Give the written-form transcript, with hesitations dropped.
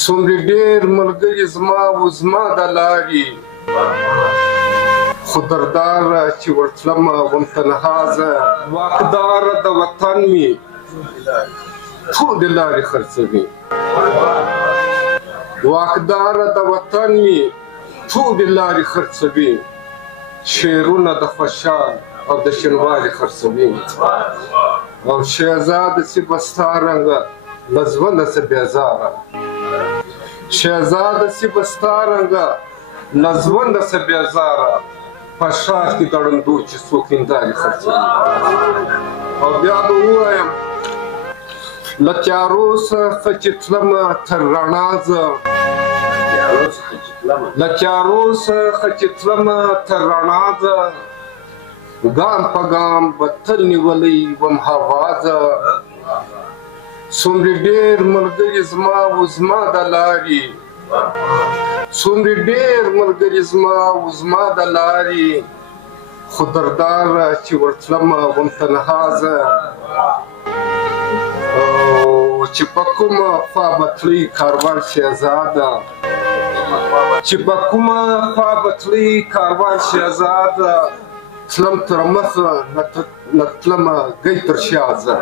څومره ډېر ملګري زما و زما د لارې خو درداره چې ورتلمه وم تنها زه واکداره د وطن مې ټولې لارې خرڅوي واکداره د وطن مې ټولې لارې خرڅوي شعرونه د خوشحال او د شینواري خرڅوي او شهزاده چې به ستا رنګه له ژونده څه بېزاره شهزاده چې به ستا رنګه له ژونده څه بېزاره په ښار کې د ړندو چې څوک هندارې خرڅوي او بیا به ووایم له تیارو څخه چې تلمه تر رڼا زه له تیارو څخه چې تلمه تر رڼا زه ګام په ګام به تل نیولی وم هوا زه څومره ډېر ملګري زما و زما د لارې څومره ډېر ملګري زما و زما د لارې خو درداره چې ورتلمه وم تنها زه چې په کومه خوا به تلئ کاروان شهزاده چې په کومه خوا به تلئ کاروان شهزاده تلم تر مخه نه تلمه ګی تر شا زه